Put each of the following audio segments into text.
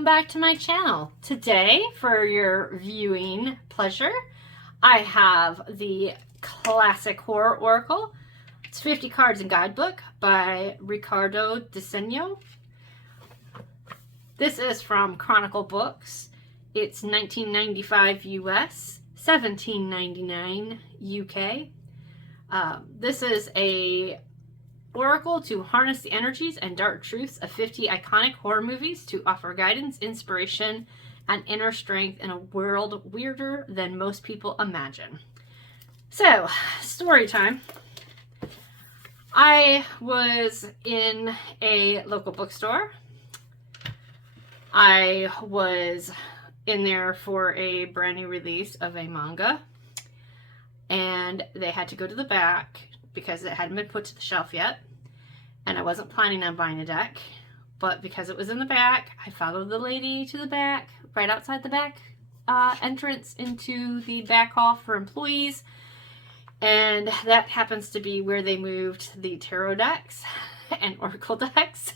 welcome back to my channel. Today, for your viewing pleasure, I have the Classic Horror Oracle. It's 50 Cards and Guidebook by Ricardo Diseño. This is from Chronicle Books. It's $19.95 US, $17.99 UK. This is a oracle to harness the energies and dark truths of 50 iconic horror movies to offer guidance, inspiration, and inner strength in a world weirder than most people imagine. So, story time. I was in a local bookstore. I was in there for a brand new release of a manga, and they had to go to the back because it hadn't been put to the shelf yet, and I wasn't planning on buying a deck, but because it was in the back, I followed the lady to the back, right outside the back entrance into the back hall for employees, and that happens to be where they moved the tarot decks and oracle decks,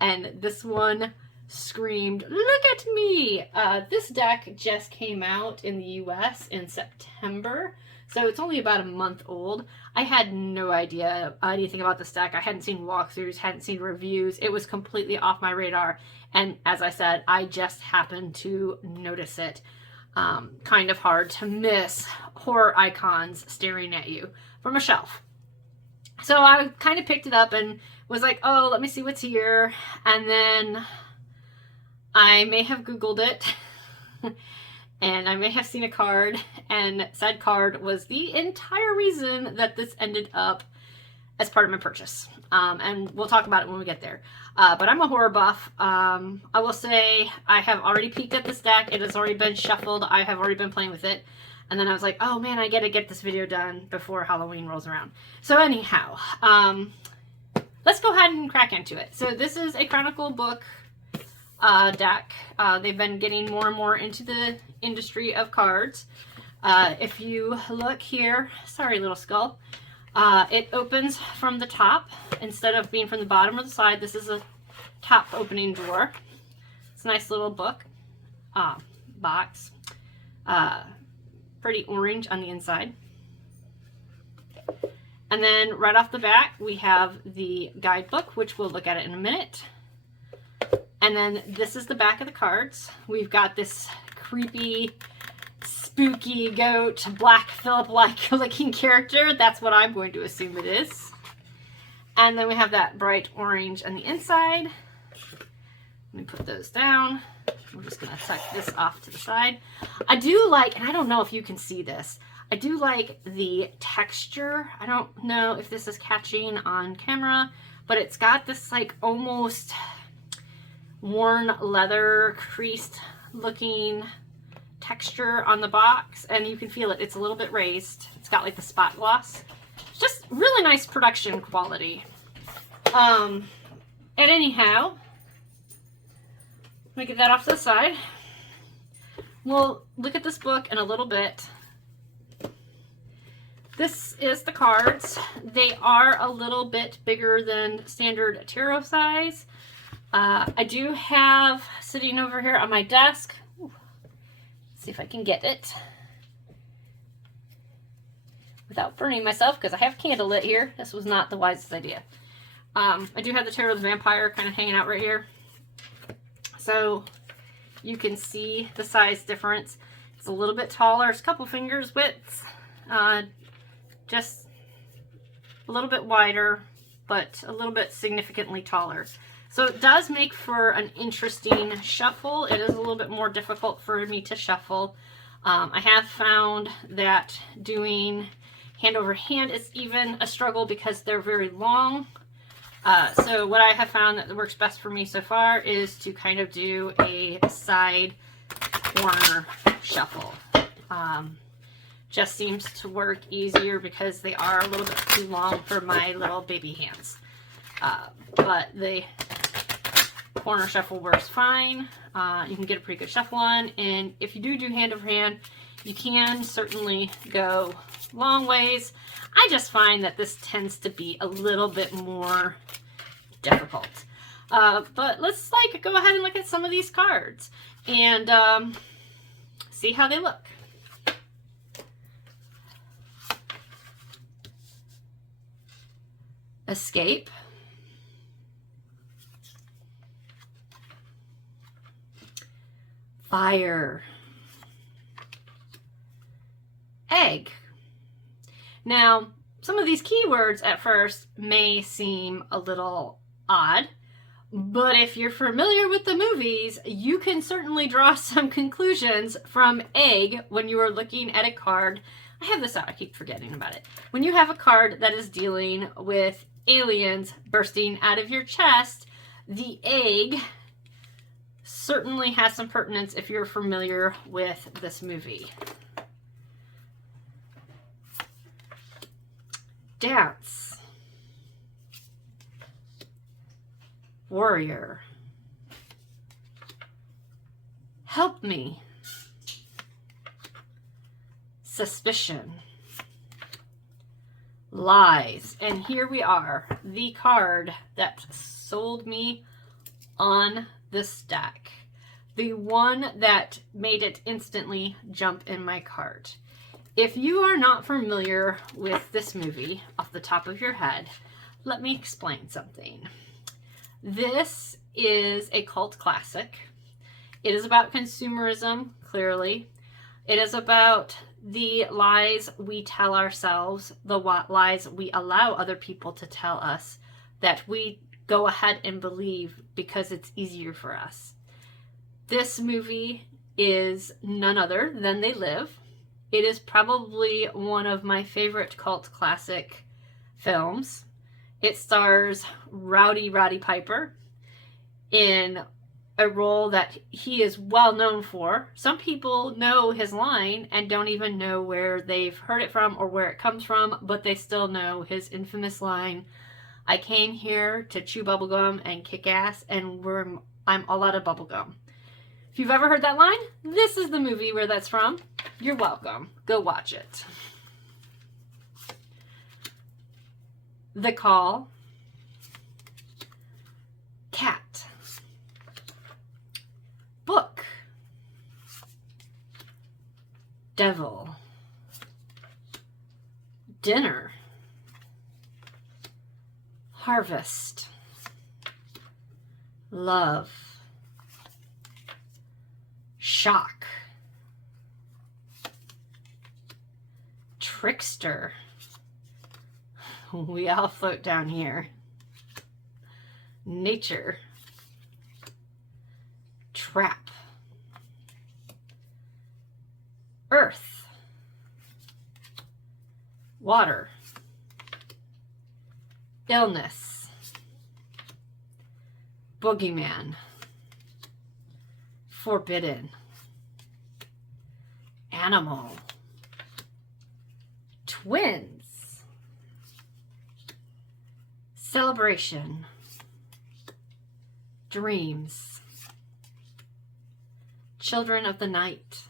and this one screamed, "Look at me!" This deck just came out in the US in September, so it's only about a month old. I had no idea anything about this deck. I hadn't seen walkthroughs, hadn't seen reviews. It was completely off my radar. And as I said, I just happened to notice it. Kind of hard to miss horror icons staring at you from a shelf. So I kind of picked it up and was like, oh, let me see what's here. And then I may have Googled it. And I may have seen a card, and said card was the entire reason that this ended up as part of my purchase. And we'll talk about it when we get there. But I'm a horror buff. I will say I have already peeked at this deck. It has already been shuffled. I have already been playing with it. And then I was like, oh man, I gotta get this video done before Halloween rolls around. So anyhow, let's go ahead and crack into it. So this is a Chronicle book deck. They've been getting more and more into the industry of cards. If you look here, sorry little skull, it opens from the top instead of being from the bottom or the side. This is a top opening drawer. It's a nice little book box, pretty orange on the inside. And then right off the bat we have the guidebook, which we'll look at it in a minute. And then this is the back of the cards. We've got this creepy, spooky goat, Black Phillip-like looking character. That's what I'm going to assume it is. And then we have that bright orange on the inside. Let me put those down. We're just going to tuck this off to the side. I do like, and I don't know if you can see this, I do like the texture. I don't know if this is catching on camera, but it's got this like almost worn leather creased looking texture on the box, and you can feel it. It's a little bit raised. It's got like the spot gloss. It's just really nice production quality. And anyhow, let me get that off to the side. We'll look at this book in a little bit. This is the cards. They are a little bit bigger than standard tarot size. I do have sitting over here on my desk, let's see if I can get it without burning myself, because I have candle lit here. This was not the wisest idea. I do have the Tarot of the Vampire kind of hanging out right here, so you can see the size difference. It's a little bit taller. It's a couple fingers width, just a little bit wider, but a little bit significantly taller. So it does make for an interesting shuffle. It is a little bit more difficult for me to shuffle. I have found that doing hand over hand is even a struggle because they're very long. So what I have found that works best for me so far is to kind of do a side corner shuffle. Just seems to work easier because they are a little bit too long for my little baby hands. But the corner shuffle works fine. You can get a pretty good shuffle on, and if you do hand over hand, you can certainly go long ways. I just find that this tends to be a little bit more difficult. But let's like go ahead and look at some of these cards and see how they look. Escape. Fire. Egg. Now, some of these keywords at first may seem a little odd, but if you're familiar with the movies, you can certainly draw some conclusions from egg when you are looking at a card. I have this out, I keep forgetting about it. When you have a card that is dealing with aliens bursting out of your chest, the egg certainly has some pertinence if you're familiar with this movie. Dance. Warrior. Help me. Suspicion. Lies. And here we are, the card that sold me on this deck. The one that made it instantly jump in my cart. If you are not familiar with this movie off the top of your head, let me explain something. This is a cult classic. It is about consumerism, clearly. It is about the lies we tell ourselves, the lies we allow other people to tell us that we go ahead and believe because it's easier for us. This movie is none other than They Live. It is probably one of my favorite cult classic films. It stars Rowdy Roddy Piper in a role that he is well known for. Some people know his line and don't even know where they've heard it from or where it comes from, but they still know his infamous line, "I came here to chew bubblegum and kick ass, and I'm all out of bubblegum." If you've ever heard that line, this is the movie where that's from. You're welcome. Go watch it. The Call. Cat. Book. Devil. Dinner. Harvest. Love. Shock. Trickster. We all float down here. Nature. Trap. Earth. Water. Illness. Boogeyman. Forbidden. Animal. Twins. Celebration. Dreams. Children of the Night.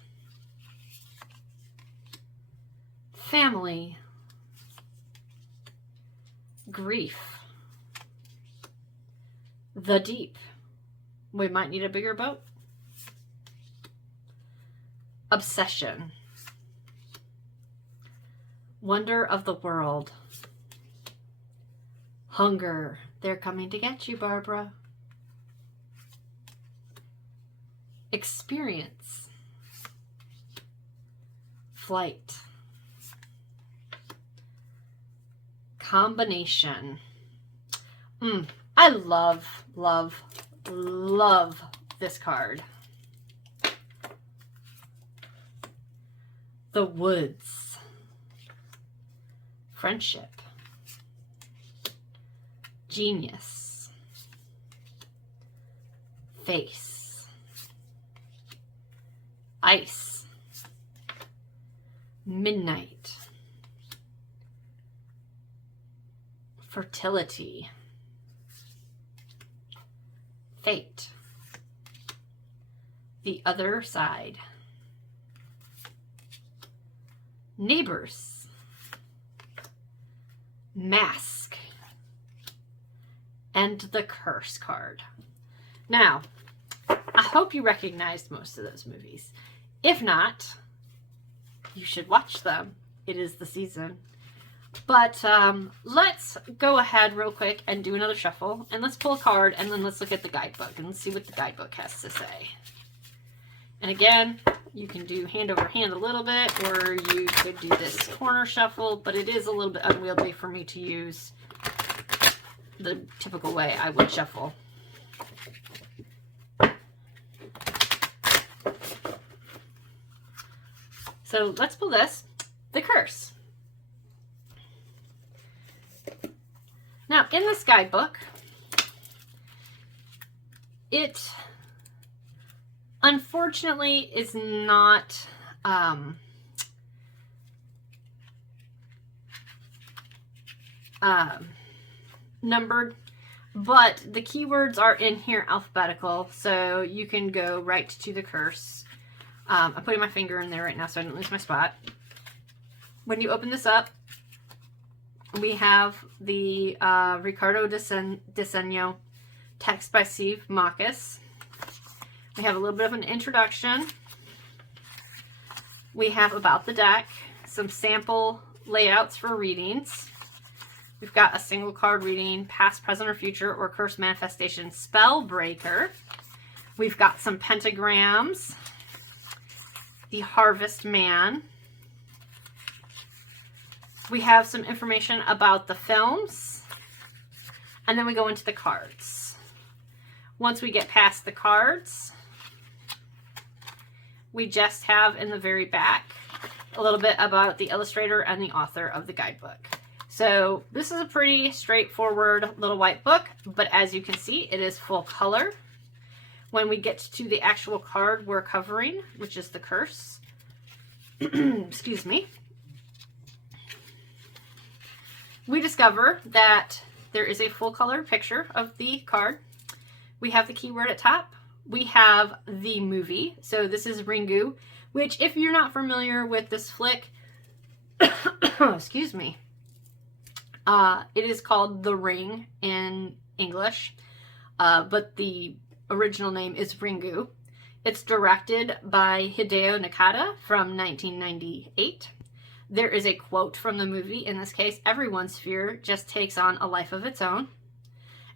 Family. Grief. The Deep. We might need a bigger boat. Obsession. Wonder of the World. Hunger. They're coming to get you, Barbara. Experience. Flight. Combination. I love this card. The Woods. Friendship. Genius. Face. Ice. Midnight. Fertility. Fate. The Other Side. Neighbors. Mask. and the Curse card. Now, I hope you recognized most of those movies. If not, you should watch them. It is the season. But let's go ahead real quick and do another shuffle. And let's pull a card, and then let's look at the guidebook and see what the guidebook has to say. And again, you can do hand over hand a little bit, or you could do this corner shuffle, but it is a little bit unwieldy for me to use the typical way I would shuffle. So let's pull this, the Curse. Now, in this guidebook, it unfortunately is not numbered, but the keywords are in here alphabetical, so you can go right to the Curse. I'm putting my finger in there right now so I don't lose my spot. When you open this up, we have the Ricardo Diseño, text by Steve Marcus. We have a little bit of an introduction. We have about the deck, some sample layouts for readings. We've got a single card reading, past, present, or future, or curse manifestation spell breaker. We've got some pentagrams, the Harvest Man. We have some information about the films, and then we go into the cards. Once we get past the cards, we just have in the very back a little bit about the illustrator and the author of the guidebook. So this is a pretty straightforward little white book, but as you can see, it is full color. When we get to the actual card we're covering, which is the Curse, excuse me, we discover that there is a full color picture of the card. We have the keyword at top. We have the movie. So this is Ringu, which if you're not familiar with this flick, excuse me, it is called The Ring in English, but the original name is Ringu. It's directed by Hideo Nakata from 1998. There is a quote from the movie. In this case, everyone's fear just takes on a life of its own.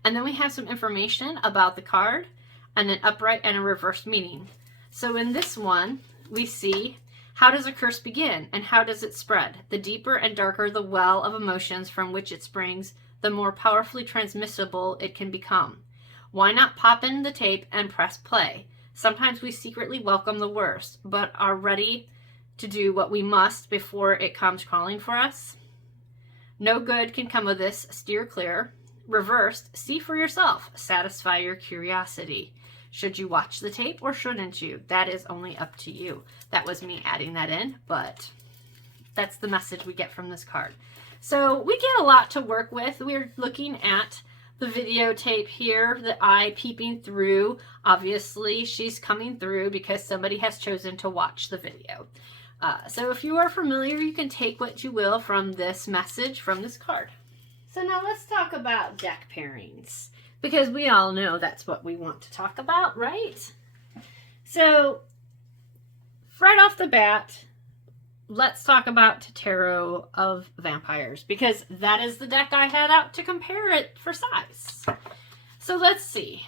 And then we have some information about the card and an upright and a reversed meaning. So in this one, we see, how does a curse begin and how does it spread? The deeper and darker the well of emotions from which it springs, the more powerfully transmissible it can become. Why not pop in the tape and press play? Sometimes we secretly welcome the worst, but are ready to do what we must before it comes crawling for us. No good can come of this, steer clear. Reversed, see for yourself, satisfy your curiosity. Should you watch the tape or shouldn't you? That is only up to you. That was me adding that in, but that's the message we get from this card. So we get a lot to work with. We're looking at the videotape here, the eye peeping through. Obviously, she's coming through because somebody has chosen to watch the video. So if you are familiar, you can take what you will from this message from this card. So now let's talk about deck pairings, because we all know that's what we want to talk about, right? So right off the bat, let's talk about Tarot of Vampires, because that is the deck I had out to compare it for size. So let's see.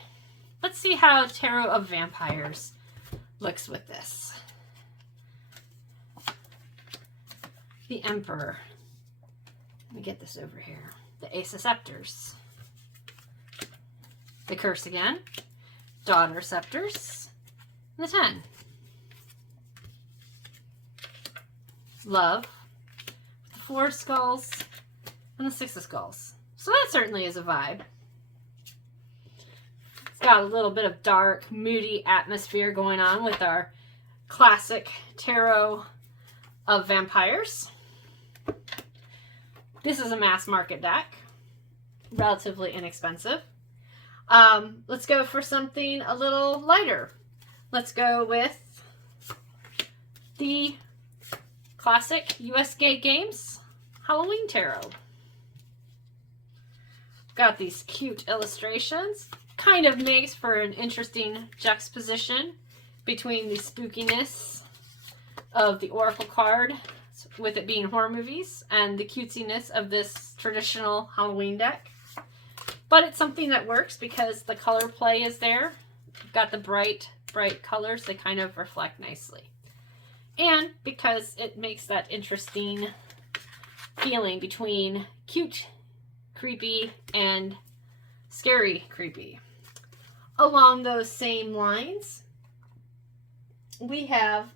Let's see how Tarot of Vampires looks with this. The Emperor. Let me get this over here. The Ace of Scepters. The Curse again. Daughter Scepters. And the 10. Love. The 4 Skulls. And the 6 of Skulls. So that certainly is a vibe. It's got a little bit of dark, moody atmosphere going on with our classic Tarot of Vampires. This is a mass market deck. Relatively inexpensive. Let's go for something a little lighter. Let's go with the classic US Games Halloween Tarot. Got these cute illustrations. Kind of makes for an interesting juxtaposition between the spookiness of the Oracle card, with it being horror movies, and the cutesiness of this traditional Halloween deck. But it's something that works because the color play is there. You've got the bright colors, they kind of reflect nicely. And because it makes that interesting feeling between cute, creepy, and scary, creepy. Along those same lines, we have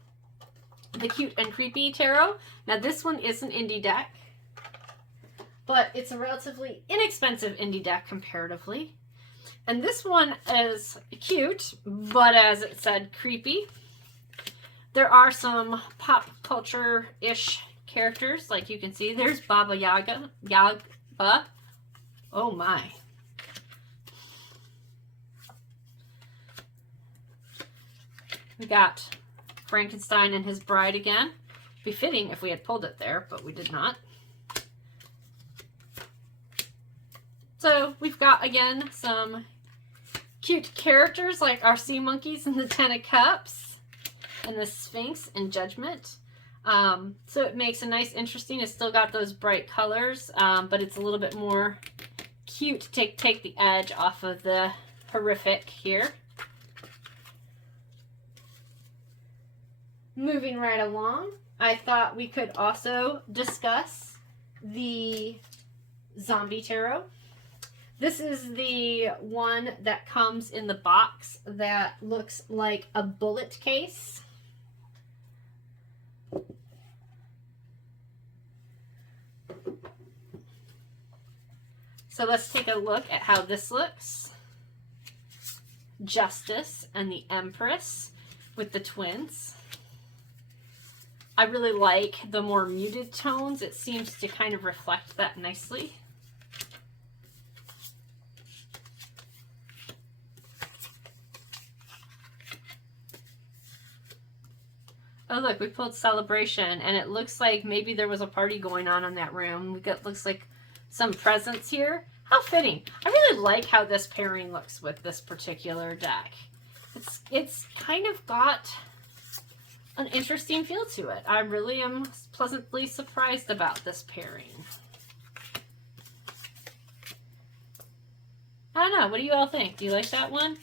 the Cute and Creepy Tarot. Now this one is an indie deck, but it's a relatively inexpensive indie deck comparatively. And this one is cute, but as it said, creepy. There are some pop culture-ish characters, like you can see. There's Baba Yaga. Oh my. We got Frankenstein and his bride again. Befitting if we had pulled it there, but we did not. So we've got, again, some cute characters like our sea monkeys and the Ten of Cups and the Sphinx in Judgment. So it makes a nice, interesting, it's still got those bright colors, but it's a little bit more cute to take the edge off of the horrific here. Moving right along, I thought we could also discuss the Zombie Tarot. This is the one that comes in the box that looks like a bullet case. So let's take a look at how this looks. Justice and the Empress with the twins. I really like the more muted tones. It seems to kind of reflect that nicely. Oh look, we pulled Celebration, and it looks like maybe there was a party going on in that room. We got, looks like some presents here. How fitting. I really like how this pairing looks with this particular deck. It's kind of got an interesting feel to it. I really am pleasantly surprised about this pairing. I don't know, what do you all think? Do you like that one?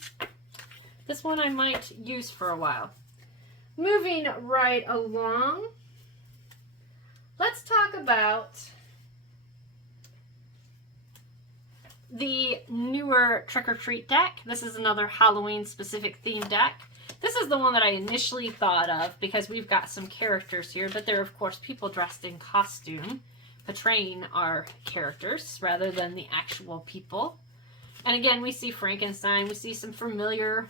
This one I might use for a while. Moving right along, let's talk about the newer Trick or Treat deck. This is another Halloween specific theme deck. This is the one that I initially thought of because we've got some characters here, but they're of course people dressed in costume portraying our characters rather than the actual people. And again, we see Frankenstein, we see some familiar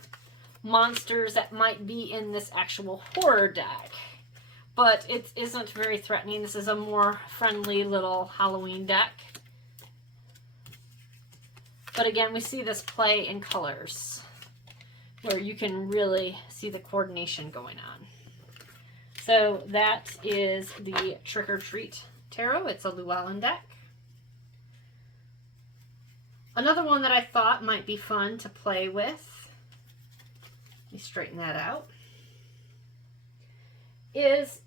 monsters that might be in this actual horror deck, but it isn't very threatening. This is a more friendly little Halloween deck. But again, we see this play in colors where you can really see the coordination going on. So that is the Trick or Treat Tarot. It's a Llewellyn deck. Another one that I thought might be fun to play with, let me straighten that out, is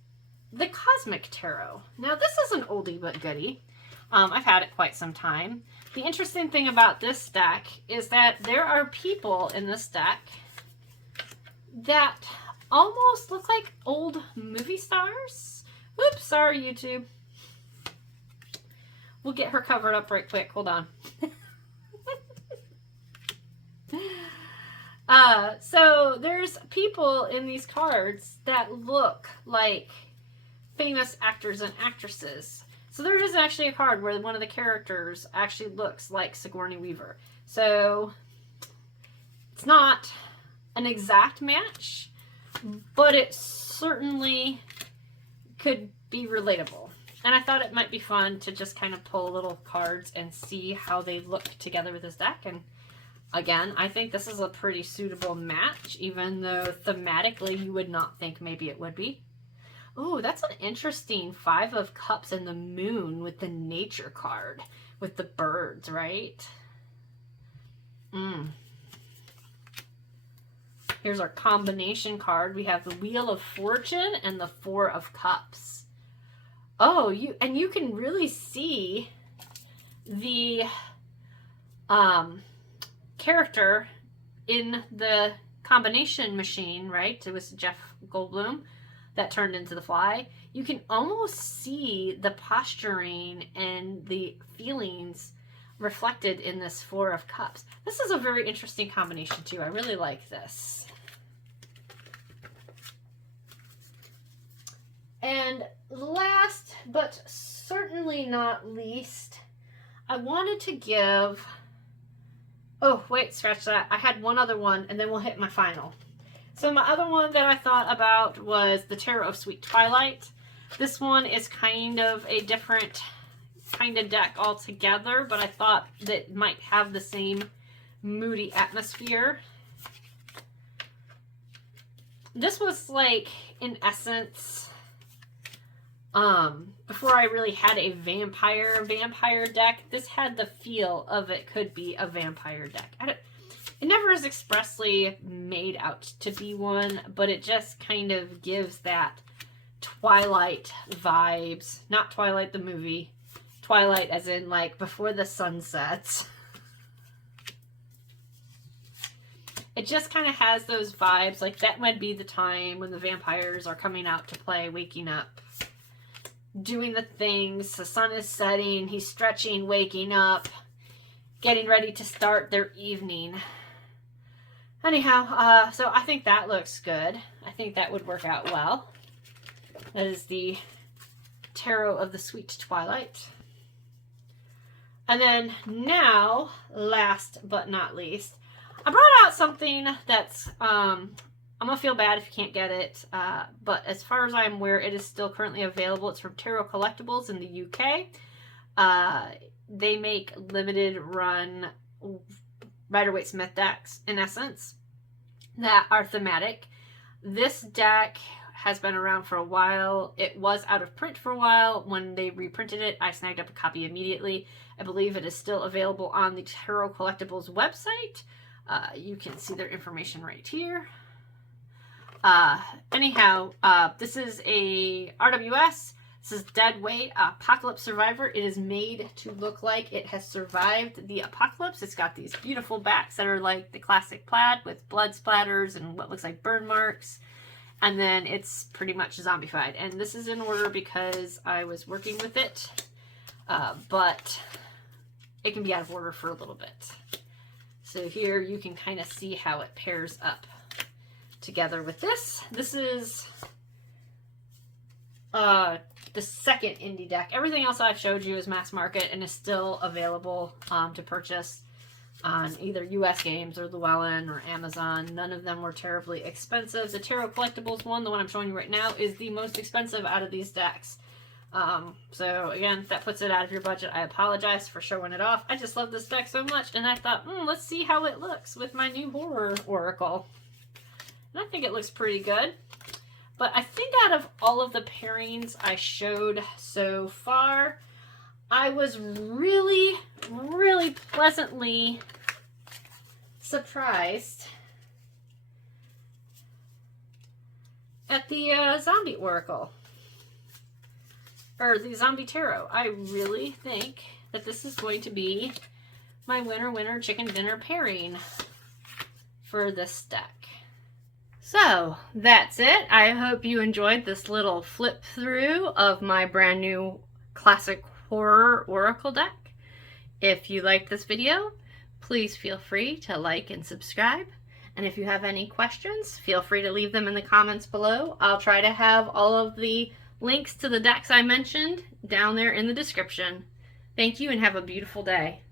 the Cosmic Tarot. Now this is an oldie but goodie. I've had it quite some time. The interesting thing about this deck is that there are people in this deck that almost look like old movie stars. Oops, sorry YouTube. We'll get her covered up right quick. Hold on. So there's people in these cards that look like famous actors and actresses. So there is actually a card where one of the characters actually looks like Sigourney Weaver. So it's not an exact match, but it certainly could be relatable. And I thought it might be fun to just kind of pull little cards and see how they look together with this deck. And again, I think this is a pretty suitable match, even though thematically you would not think maybe it would be. Oh, that's an interesting Five of Cups and the Moon with the nature card, with the birds, right? Here's our combination card. We have the Wheel of Fortune and the Four of Cups. Oh, you can really see the character in the combination machine, right? It was Jeff Goldblum that turned into the fly. You can almost see the posturing and the feelings reflected in this Four of Cups. This is a very interesting combination too. I really like this. And last but certainly not least, I wanted to give... Oh, wait, scratch that. I had one other one, and then we'll hit my final. So my other one that I thought about was the Tarot of Sweet Twilight. This one is kind of a different kind of deck altogether, but I thought that it might have the same moody atmosphere. This was like, in essence, before I really had a vampire deck, this had the feel of it could be a vampire deck. It never is expressly made out to be one, but it just kind of gives that Twilight vibes. Not Twilight the movie. Twilight as in like before the sun sets. It just kind of has those vibes. Like that might be the time when the vampires are coming out to play, waking up, doing the things. The sun is setting. He's stretching, waking up, getting ready to start their evening. Anyhow, so I think that looks good. I think that would work out well. That is the Tarot of the Sweet Twilight. And then now, last but not least, I brought out something that's, I'm going to feel bad if you can't get it, but as far as I'm aware, it is still currently available. It's from Tarot Collectibles in the UK. They make limited run Rider-Waite Smith decks, in essence, that are thematic. This deck has been around for a while. It was out of print for a while. When they reprinted it, I snagged up a copy immediately. I believe it is still available on the Tarot Collectibles website. You can see their information right here. Anyhow, this is a RWS. This is Dead Weight Apocalypse Survivor. It is made to look like it has survived the apocalypse. It's got these beautiful backs that are like the classic plaid with blood splatters and what looks like burn marks. And then it's pretty much zombified. And this is in order because I was working with it. But it can be out of order for a little bit. So here you can kind of see how it pairs up together with this. This is the second indie deck. Everything else I've showed you is mass market and is still available to purchase on either US Games or Llewellyn or Amazon. None of them were terribly expensive. The Tarot Collectibles one, the one I'm showing you right now, is the most expensive out of these decks. So again, that puts it out of your budget. I apologize for showing it off. I just love this deck so much, and I thought, let's see how it looks with my new horror oracle. And I think it looks pretty good. But I think out of all of the pairings I showed so far, I was really, really pleasantly surprised at the Zombie Oracle. Or the Zombie Tarot. I really think that this is going to be my winner chicken dinner pairing for this deck. So that's it. I hope you enjoyed this little flip through of my brand new classic horror oracle deck. If you liked this video, please feel free to like and subscribe. And if you have any questions, feel free to leave them in the comments below. I'll try to have all of the links to the decks I mentioned down there in the description. Thank you and have a beautiful day.